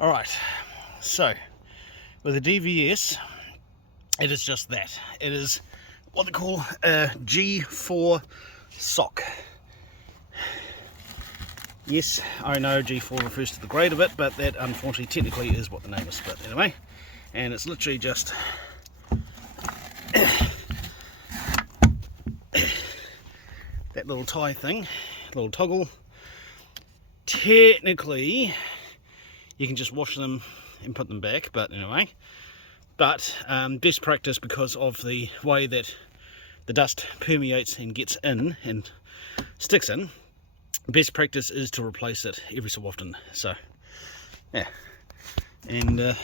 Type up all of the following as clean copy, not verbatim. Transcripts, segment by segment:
Alright, so with a DVS, it is just that. It is what they call a G4 sock. Yes, I know G4 refers to the grade of it, but that unfortunately technically is what the name is. But anyway, and it's literally just that little tie thing, little toggle. Technically, you can just wash them and put them back, but anyway. But best practice, because of the way that the dust permeates and gets in and sticks in, best practice is to replace it every so often. So yeah, and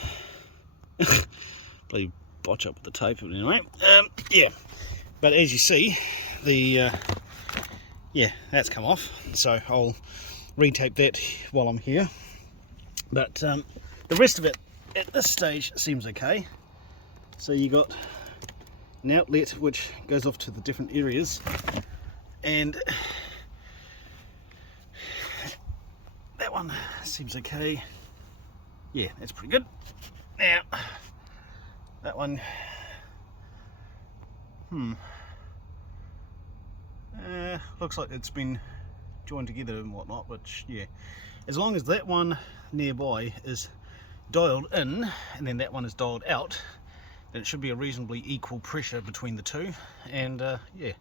bloody botch up with the tape, but anyway, yeah. But as you see, the yeah, that's come off, so I'll retape that while I'm here. But the rest of it at this stage seems okay. So you got an outlet which goes off to the different areas, and that one seems okay. Yeah, that's pretty good. Now that one, looks like it's been joined together and whatnot, which, yeah, as long as that one nearby is dialed in and then that one is dialed out, then it should be a reasonably equal pressure between the two, and yeah,